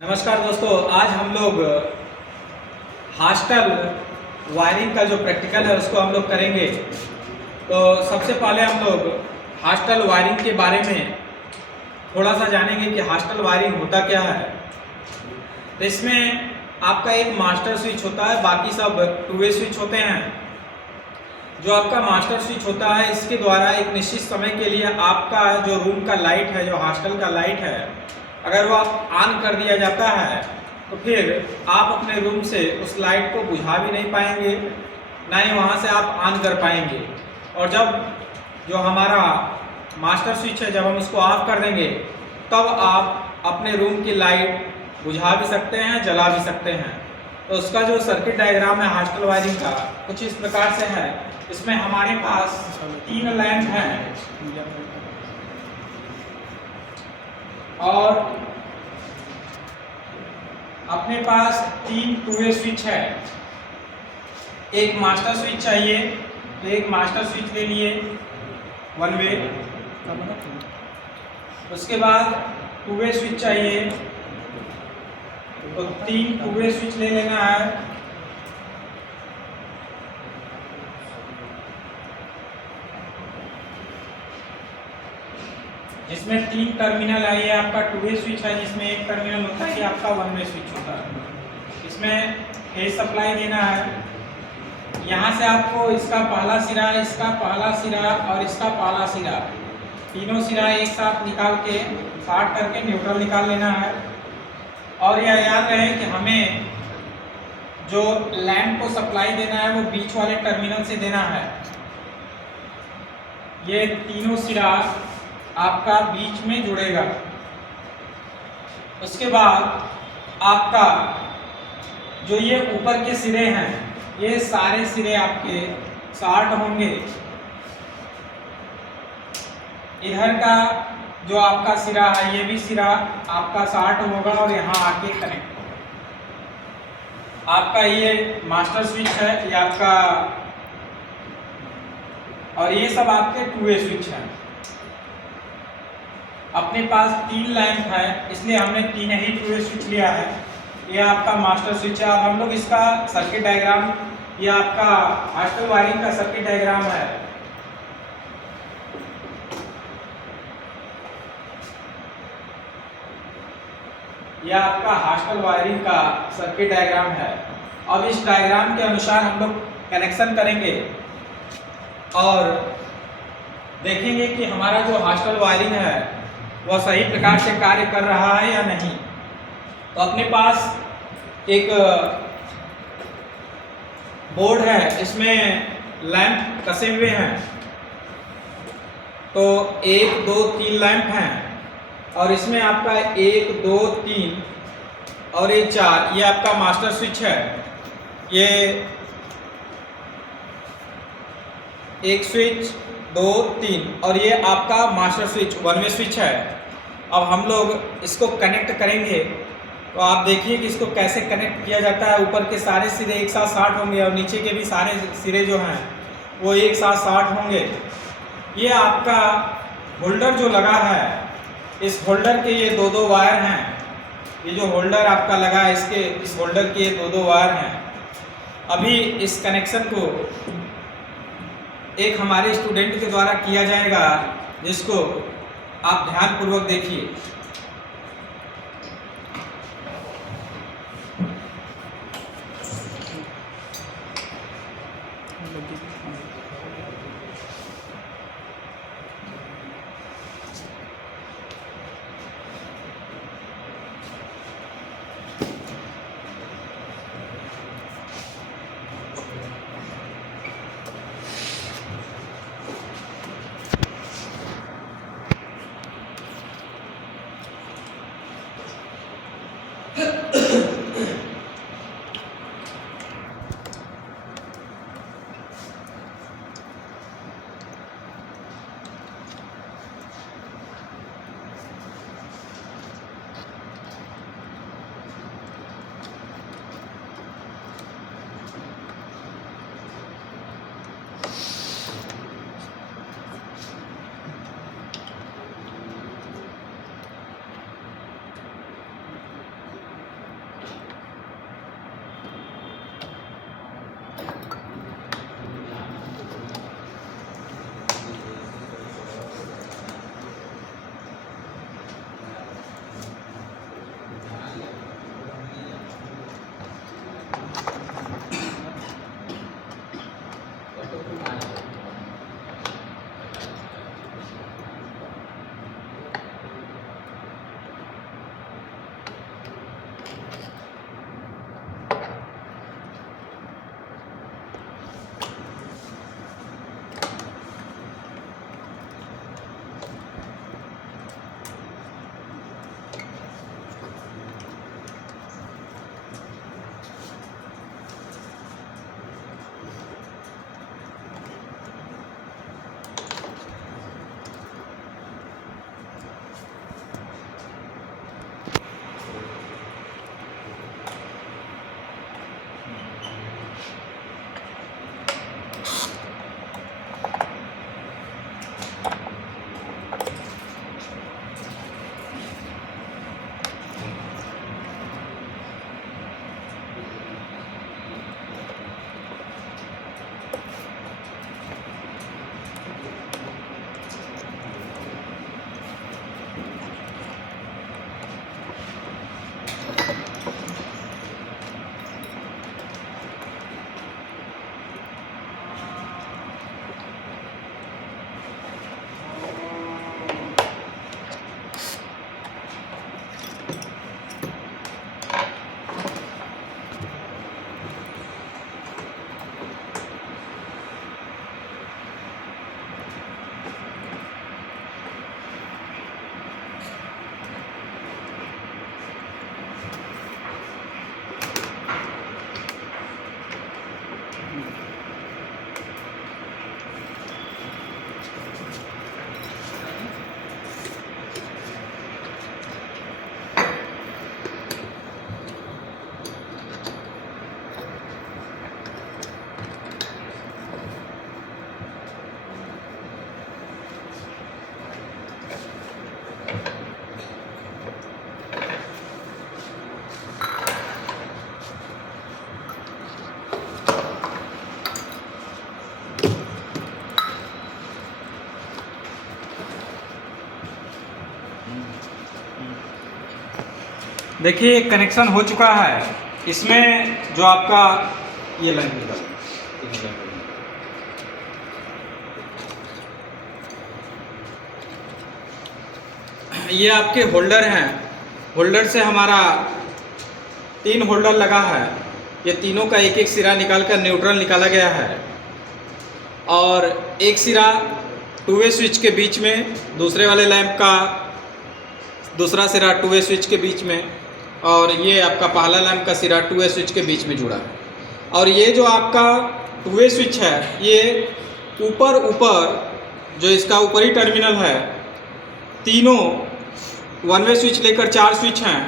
नमस्कार दोस्तों, आज हम लोग हॉस्टल वायरिंग का जो प्रैक्टिकल है उसको हम लोग करेंगे। तो सबसे पहले हम लोग हॉस्टल वायरिंग के बारे में थोड़ा सा जानेंगे कि हॉस्टल वायरिंग होता क्या है। तो इसमें आपका एक मास्टर स्विच होता है, बाकी सब टू वे स्विच होते हैं। जो आपका मास्टर स्विच होता है, इसके द्वारा एक निश्चित समय के लिए आपका जो रूम का लाइट है, जो हॉस्टल का लाइट है, अगर वो ऑन कर दिया जाता है तो फिर आप अपने रूम से उस लाइट को बुझा भी नहीं पाएंगे, ना ही वहाँ से आप ऑन कर पाएंगे। और जब जो हमारा मास्टर स्विच है, जब हम उसको ऑफ कर देंगे तब आप अपने रूम की लाइट बुझा भी सकते हैं, जला भी सकते हैं। तो उसका जो सर्किट डायग्राम है हॉस्टल वायरिंग का, कुछ इस प्रकार से है। इसमें हमारे पास 3 लैंप हैं और अपने पास 3 टू वे स्विच है। एक मास्टर स्विच चाहिए तो एक मास्टर स्विच ले लिए, 1 वे। उसके बाद टू वे स्विच चाहिए तो 3 टू वे स्विच ले लेना है। जिसमें 3 टर्मिनल है, ये आपका टू वे स्विच है, जिसमें एक टर्मिनल होता है, ये आपका 1 वे स्विच होता है। इसमें फेज सप्लाई देना है। यहाँ से आपको इसका पहला सिरा, इसका पहला सिरा और इसका पहला सिरा, तीनों सिरा एक साथ निकाल के शॉर्ट करके न्यूट्रल निकाल लेना है। और यह याद रहे कि हमें जो लैंप को सप्लाई देना है वो बीच वाले टर्मिनल से देना है। ये तीनों सिरा आपका बीच में जुड़ेगा। उसके बाद आपका जो ये ऊपर के सिरे हैं, ये सारे सिरे आपके शॉर्ट होंगे। इधर का जो आपका सिरा है, ये भी सिरा आपका शॉर्ट होगा और यहाँ आके कनेक्ट होगा। आपका ये मास्टर स्विच है, ये आपका, और ये सब आपके टू वे स्विच है। अपने पास 3 लैंप है, इसलिए हमने 3 ही टू वे स्विच लिया है। ये आपका मास्टर स्विच है। अब हम लोग इसका सर्किट डायग्राम, ये आपका हॉस्टल वायरिंग का सर्किट डायग्राम है। यह आपका हॉस्टल वायरिंग का सर्किट डायग्राम है। अब इस डायग्राम के अनुसार हम लोग कनेक्शन करेंगे और देखेंगे कि हमारा जो हॉस्टल वायरिंग है वह सही प्रकार से कार्य कर रहा है या नहीं। तो अपने पास एक बोर्ड है, इसमें लैंप कसे हुए हैं। तो 1 2 3 लैंप हैं और इसमें आपका 1 2 3 और ये 4, ये आपका मास्टर स्विच है। ये एक स्विच 2 3 और ये आपका मास्टर स्विच 1 वे स्विच है। अब हम लोग इसको कनेक्ट करेंगे तो आप देखिए कि इसको कैसे कनेक्ट किया जाता है। ऊपर के सारे सिरे एक साथ शॉर्ट होंगे और नीचे के भी सारे सिरे जो हैं वो एक साथ शॉर्ट होंगे। ये आपका होल्डर जो लगा है, इस होल्डर के ये 2 वायर हैं। ये जो होल्डर आपका लगा है, इसके इस होल्डर के 2 वायर हैं। अभी इस कनेक्शन को एक हमारे स्टूडेंट के द्वारा किया जाएगा, जिसको आप ध्यानपूर्वक देखिए। देखिए कनेक्शन हो चुका है। इसमें जो आपका ये लाइन निकल, ये आपके होल्डर हैं। होल्डर से हमारा 3 होल्डर लगा है। ये तीनों का एक एक सिरा निकाल कर न्यूट्रल निकाला गया है और एक सिरा 2 वे स्विच के बीच में, दूसरे वाले लैंप का दूसरा सिरा 2 वे स्विच के बीच में, और ये आपका पहला लैंप का सिरा 2 वे स्विच के बीच में जुड़ा है। और ये जो आपका 2 वे स्विच है, ये ऊपर जो इसका ऊपरी टर्मिनल है, तीनों 1 वे स्विच लेकर 4 स्विच हैं,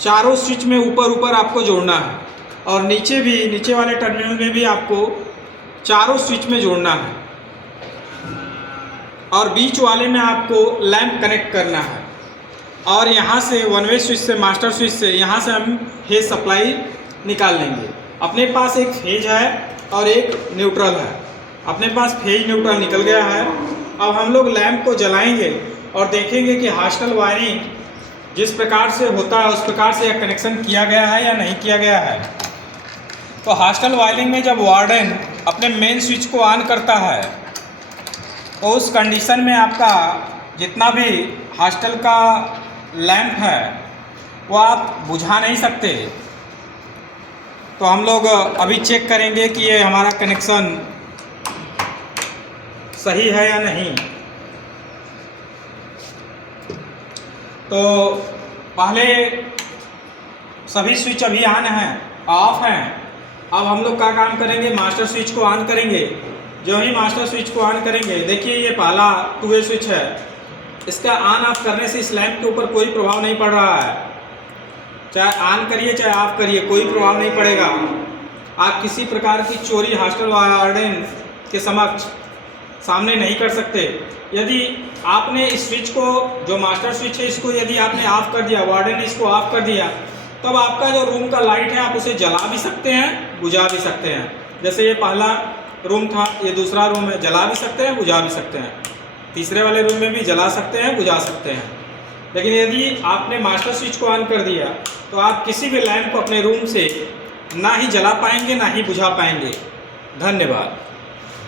चारों स्विच में ऊपर आपको जोड़ना है। और नीचे वाले टर्मिनल में भी आपको चारों स्विच में जोड़ना है और बीच वाले में आपको लैंप कनेक्ट करना है। और यहाँ से 1 वे स्विच से, मास्टर स्विच से, यहाँ से हम फेज सप्लाई निकाल लेंगे। अपने पास एक फेज है और एक न्यूट्रल है। अपने पास फेज न्यूट्रल निकल गया है। अब हम लोग लैंप को जलाएंगे और देखेंगे कि हॉस्टल वायरिंग जिस प्रकार से होता है उस प्रकार से यह कनेक्शन किया गया है या नहीं किया गया है। तो हॉस्टल वायरिंग में जब वार्डन अपने मेन स्विच को ऑन करता है तो उस कंडीशन में आपका जितना भी हॉस्टल का लैंप है वो आप बुझा नहीं सकते। तो हम लोग अभी चेक करेंगे कि ये हमारा कनेक्शन सही है या नहीं। तो पहले सभी स्विच अभी ऑन हैं, ऑफ हैं। अब हम लोग क्या काम करेंगे, मास्टर स्विच को ऑन करेंगे। जो ही मास्टर स्विच को ऑन करेंगे, देखिए ये पहला 2 वे स्विच है। इसका ऑन ऑफ करने से इस लैंप के ऊपर कोई प्रभाव नहीं पड़ रहा है। चाहे ऑन करिए चाहे ऑफ करिए, कोई प्रभाव नहीं पड़ेगा। आप किसी प्रकार की चोरी हॉस्टल वार्डन के समक्ष सामने नहीं कर सकते। यदि आपने इस स्विच को, जो मास्टर स्विच है, इसको यदि आपने ऑफ कर दिया, वार्डन ने इसको ऑफ कर दिया, तब आपका जो रूम का लाइट है आप उसे जला भी सकते हैं, बुझा भी सकते हैं। जैसे ये पहला रूम था, ये दूसरा रूम है, जला भी सकते हैं, बुझा भी सकते हैं। तीसरे वाले रूम में भी जला सकते हैं, बुझा सकते हैं। लेकिन यदि आपने मास्टर स्विच को ऑन कर दिया तो आप किसी भी लैंप को अपने रूम से ना ही जला पाएंगे ना ही बुझा पाएंगे। धन्यवाद।